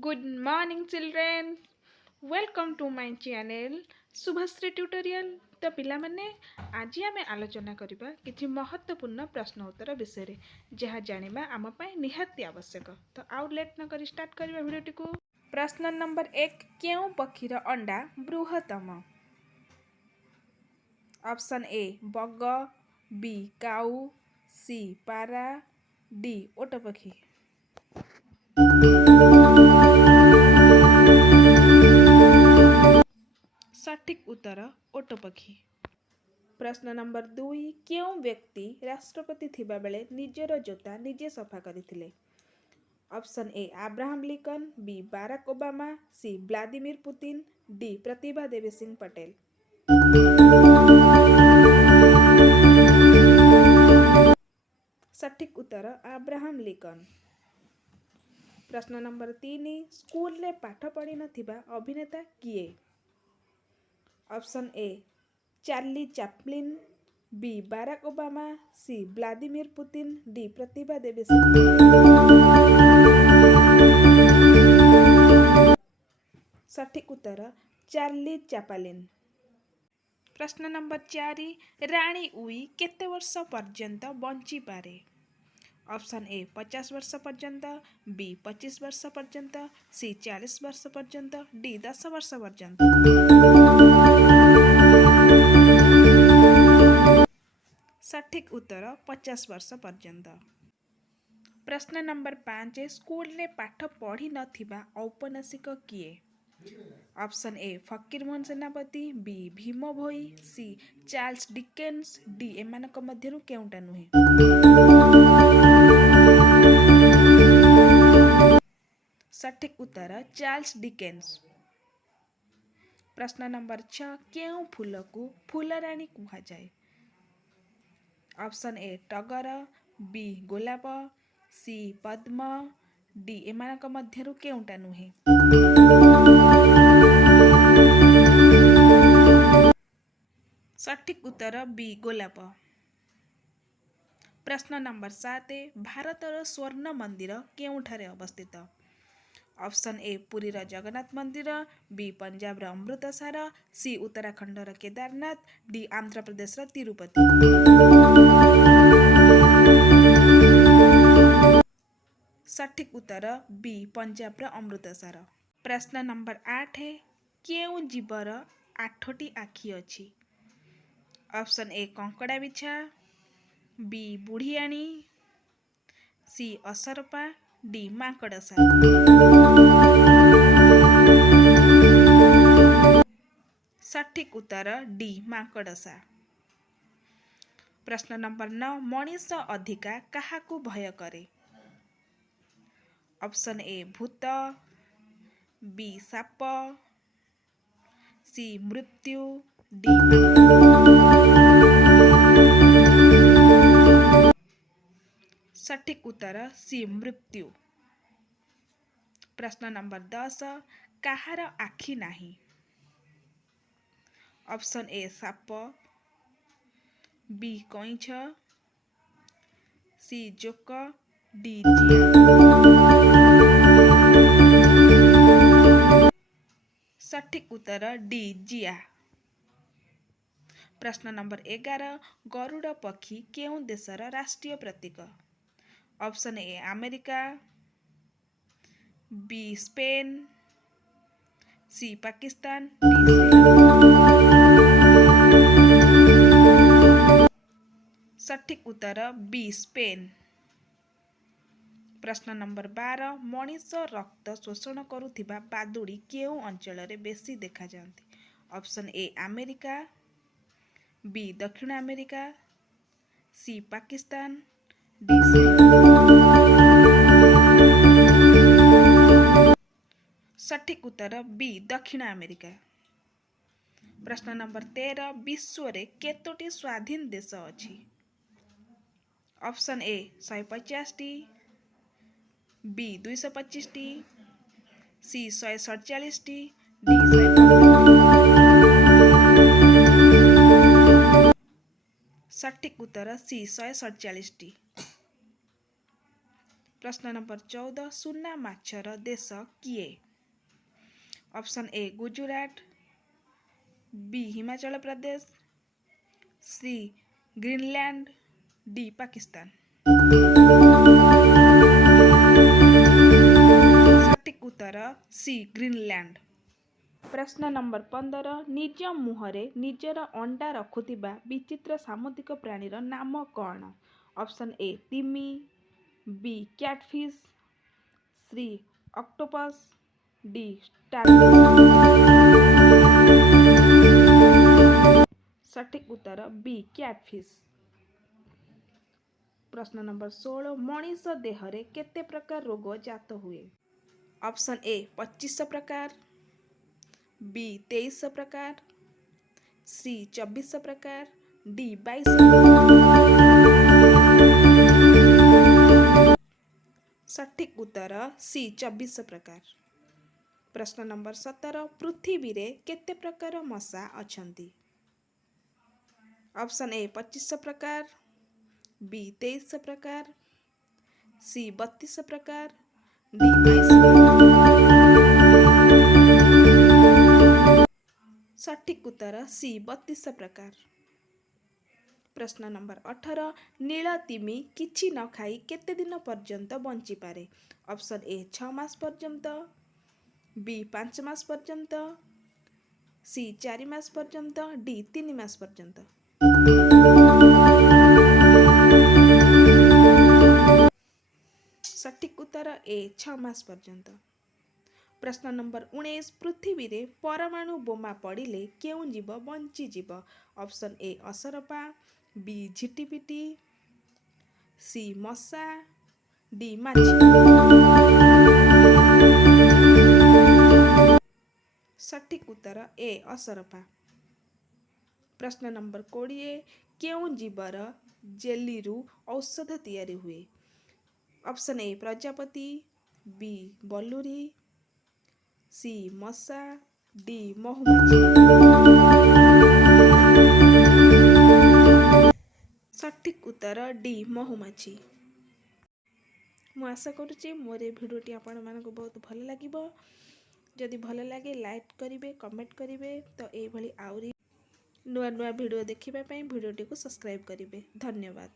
Good morning children. Welcome to my channel Shubhashree tutorial. तो पिलामाने आज आम आलोचना करबा किछि महत्वपूर्ण प्रश्न उत्तर विषय जहाँ जानिबा आम पय निहाती आवश्यक। तो आउ लेट न करी स्टार्ट करबा वीडियोटी को। प्रश्न नंबर 1 केउ पक्षीर अंडा बृहत्तम? ऑप्शन ए बग, बी काऊ, सी पारा, डी ओट पक्षी। सठिक उत्तर ओट पक्षी। प्रश्न नंबर 2 केउ व्यक्ति राष्ट्रपति थिबा बेले निजर जोता निजे सफा करथिले? Option A Abraham Lincoln, B Barack Obama, C Vladimir Putin, D Pratibha Devi Singh Patel. सठिक उत्तर अब्राहम लिंकन। प्रश्न नंबर 3 स्कूल रे पाठ पढ़ी नथिबा अभिनेता किए? Option A Charlie Chaplin, B Barack Obama, C Vladimir Putin, D Pratibha Devi Singh. सठिक उत्तर चार्ली चैपलिन। प्रश्न नंबर 4 राणी उई केते वर्ष पर्यंत बंची पारे? ऑप्शन ए 50 वर्ष पर्यंत, बी 25 वर्ष पर्यंत, सी 40 वर्ष पर्यंत, डी 10 वर्ष पर्यंत। सठिक उत्तर 50 वर्ष पर्यंत। प्रश्न नंबर 5 स्कूल रे पाठ पढ़ी नथिबा औपन्यासिक किए? Option A Fakirmohan Senapati, B Bhim Bhoi, C Charles Dickens, D एमानक मध्यरु केउटा नुहे। सठिक उत्तर चार्ल्स डिकेन्स। प्रश्न नंबर 6 केउ फूल को फूलराणी कुहा जाए? ऑप्शन ए टगर, बी गोलाप, सी पद्म, डी एमानक मध्यरु केउटा नुहे। सठिक उत्तर बी गोलाप। प्रश्न नंबर 7 भारतर स्वर्ण मंदिर केउठारे अवस्थित? ऑप्शन ए पुरीर जगन्नाथ मंदिर, बी पंजाबर अमृतसर, सी उत्तराखंडर केदारनाथ, डी आंध्र प्रदेशर तिरुपति। सठिक उत्तर बी पंजाबर अमृतसर। प्रश्न नंबर 8 केउ जीवर 8टी आखि अछि? ऑप्शन ए कंकड़ा बिछा, बी बुढ़ियाणी, सी असरपा, डी माकड़सा। सठिक उत्तर डी माकड़सा। प्रश्न नंबर 9 मनीष अधिका काहाकू भय करे? ऑप्शन ए भूत, बी साप, सी मृत्यु, डी सठिक उत्तर सी मृत्यु। प्रश्न नंबर 10 काहार आखि नाही? ऑप्शन ए साप, बी कईछ, सी जोक, डी जिया। सठिक उत्तर डी जिया। प्रश्न नंबर 11 गरुड़ पक्षी केउ देशर राष्ट्रीय प्रतीक? Option A America, B Spain, C Pakistan, D सठिक उत्तर बी स्पेन। प्रश्न नंबर 12 मनीष रक्त शोषण करुथिबा बादुड़ी केउ अंचल रे बेसी देखा जाती? ऑप्शन ए अमेरिका, बी दक्षिण अमेरिका, सी पाकिस्तान, डी सठिक उत्तर बी दक्षिण अमेरिका। प्रश्न नंबर 13 विश्व रे केतोटी स्वाधीन देश अछि? ऑप्शन ए 150 टी, बी 225 टी, सी 147 टी, डी 150। सठिक उत्तर सी 147 टी। प्रश्न नंबर 14 सुना माछर देश किए? Option A Gujarat, B Himachal Pradesh, C Greenland, D Pakistan. सटीक उत्तर सी ग्रीनलैंड। प्रश्न नंबर 15 निज मुहरे निजर अंडा रखुथिबा विचित्र सामुद्रिक प्राणीर नाम कौन? ऑप्शन ए तिमी, बी कैटफिश, सी ऑक्टोपस, डी स्टारफिश। सटीक उत्तर बी कैटफिश। प्रश्न नंबर 16 मनीष देहरे केते प्रकार रोग जात हुए? ऑप्शन ए 25 प्रकार, बी 23 प्रकार, सी 24 प्रकार, डी 22 प्रकार। सटीक उत्तर सी 24 प्रकार। प्रश्न नंबर 17 पृथ्वी रे केते प्रकार मशा अछंती? ऑप्शन ए 25 प्रकार, बी 23 प्रकार, सी 32 प्रकार, डी 22 प्रकार। सटीक उत्तर सी 32 प्रकार। प्रश्न नंबर 18 नील तिमी किछि न खाई केते दिन पर्यंत बंची पारे? ऑप्शन ए 6 मास पर्यंत, बी 5 मास पर्यंत, सी 4 मास पर्यंत, डी 3 मास पर्यंत। सटीक उत्तर ए 6 मास पर्यंत। प्रश्न नंबर 19 पृथ्वी रे परमाणु बोमा पड़िले केउं जीव बंची जीव? ऑप्शन ए असरपा, बी झिटिपिटी, सी मशा, डी माछी। सटीक उत्तर ए असरपा। प्रश्न नंबर 20 केउं जीवर जेलीरु औषध तैयारी हुए? ऑप्शन ए प्रजापति, बी बलुरी, सी मशा, डी महुमाछी। सटीक उत्तर डी महुमाछी। मु आशा करुच्ची मोर भिडियोटी आपण मानक बहुत भल लागिबो। जदि भल लगे लाइक करेंगे, कमेंट करेंगे तो ये आउरी नुआ नुआ भिडियो देखिबा पई भिडियोटी को सब्सक्राइब करेंगे। धन्यवाद।